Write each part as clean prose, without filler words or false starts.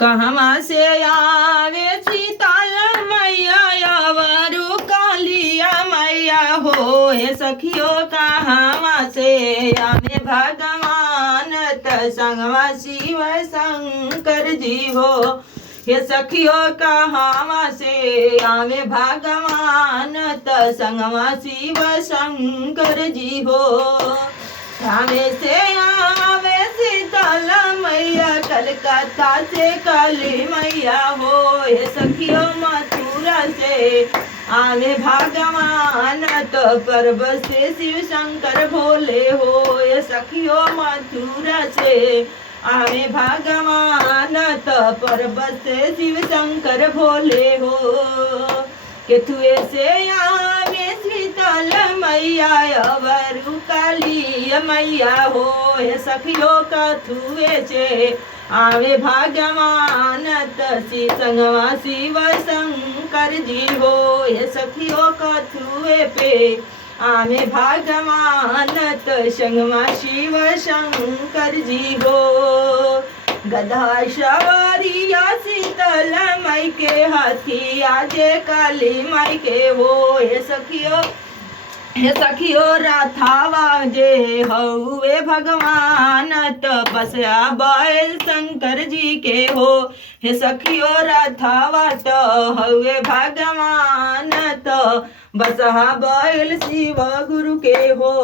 कहवा से आवे सीताल मैया अवरु कालिया मैया हो। हे सखियो कहवा से आवे भगवान त संगवा शिव शंकर जी हो। हे सखियो कहवा से आवे भगवान त संगवा शिव शंकर जी हो। थाने से आवे सीताल मैया कलकत्ता से काली मैया हो। हे सखियो मथुरा से आवे भगवान तो पर्वत से शिव शंकर भोले हो। हे सखियो मथुरा से आवे भगवान तो पर्वत से शिव शंकर भोले हो। केथुए से आवे सीताल मैया अवरु काली मैया हो। हे सखियो कथुए से आवे भगवान तसी संगवा शिव शंकर जी हो। हे सखियो कथुए पे आवे भगवान त संगवा शिव शंकर जी हो। गधा सवारिया शीतल माई के हाथिया जे काली माई के हो। हे सखियो राथावा जे हौवे भगवान त बसया बैल शंकर जी के हो। हे सखियो राथावा त हौवे भगवान त बसहा बैल शिव गुरु के हो।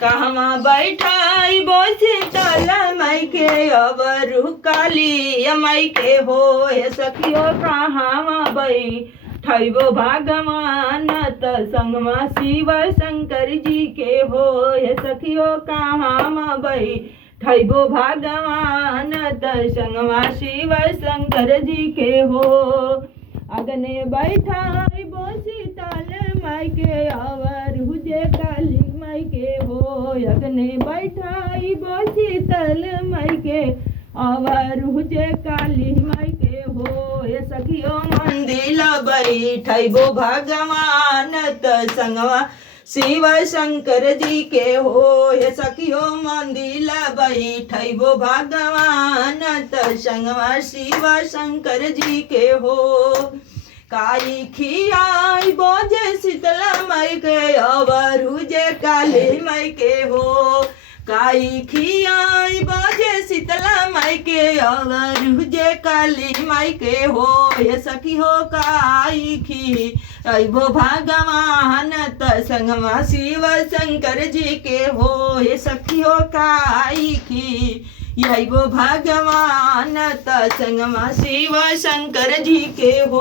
कहवा बैठाई बोसी तल माई के अवरु काली माई के हो। हे सखियो कहवा बैठाइबो भगवान त संगमा शिव शंकर जी के हो। हे सखियो कहवा बैठाइबो भगवान त संगमा शिव शंकर जी के हो। अगने बैठाई बोसी तल माई के अवरु जे काली माई के हो। अगने बैठाई बोसी तल माई के अवरु जे काली माई के हो। हे सखियो मंदिर बैठाइबो भगवान त संगवा शिव शंकर जी के हो। हे सखियो मंदिर बैठाइबो भगवान त संगवा शिव शंकर जी के हो। काई खियाई बोझे शीतला माई के अवरु जे काली माई के हो। काई खियाई बोझे शीतला माई के अवरु जे काली माई के हो। हे सखी हो काई खियाइबो भगवान त संगमा शिव शंकर जी के हो। हे सखी हो काई खियाइबो भगवान त संगमा शिव शंकर जी के हो।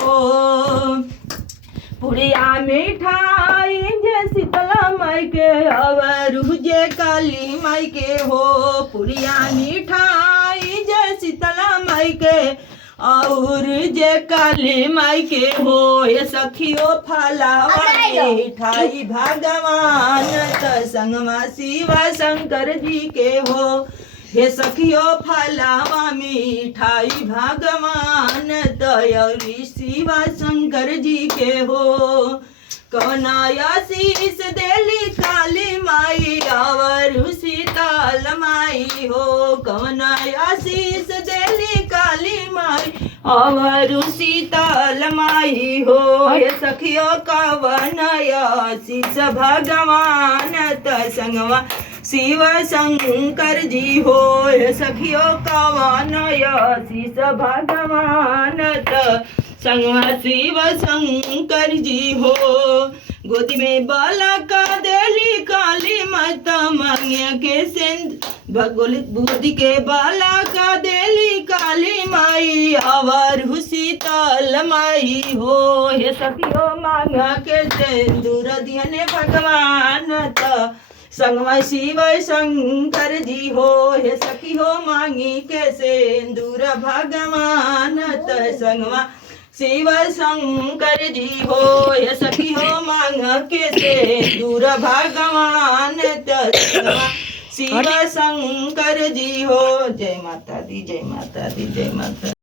पुड़िया मिठाई जे शीतला माई के अवरु जे काली माई के हो। पुड़िया मिठाई जे शीतला माई के और जे काली माई के हो। ये सखियो फलावा मिठाई भगवान त संगमा शिव शंकर जी के हो। हे सखियो फलावा मिठाई भगवान दयाली शिव शंकर जी के हो। कौनाया शीस देली काली माई अवरु शीतल माई हो। कौनाया शीस देली काली माई अवरु शीतल माई हो। हे सखियो कवनाया शीस भगवान त संगवा शिव शंकर जी हो। हे सखियो कवनाया शीस भगवान त संगवा शिव शंकर जी हो। गोदी में बाला का देली काली माता मांगे के सिंध भगोलित बुद्धि के बाला का देली काली माई अवरु शीतल माई हो। हे सखियो मांगा के सिंदूर दियने भगवान त संगवा शिव शंकर जी हो। हे सखी हो मांगी के सिंदूर भगवान त संगवा शिव शंकर जी हो। हे सखी हो मांग के सिंदूर भगवान त संगवा शिव शंकर जी हो। जय माता दी, जय माता दी, जय माता।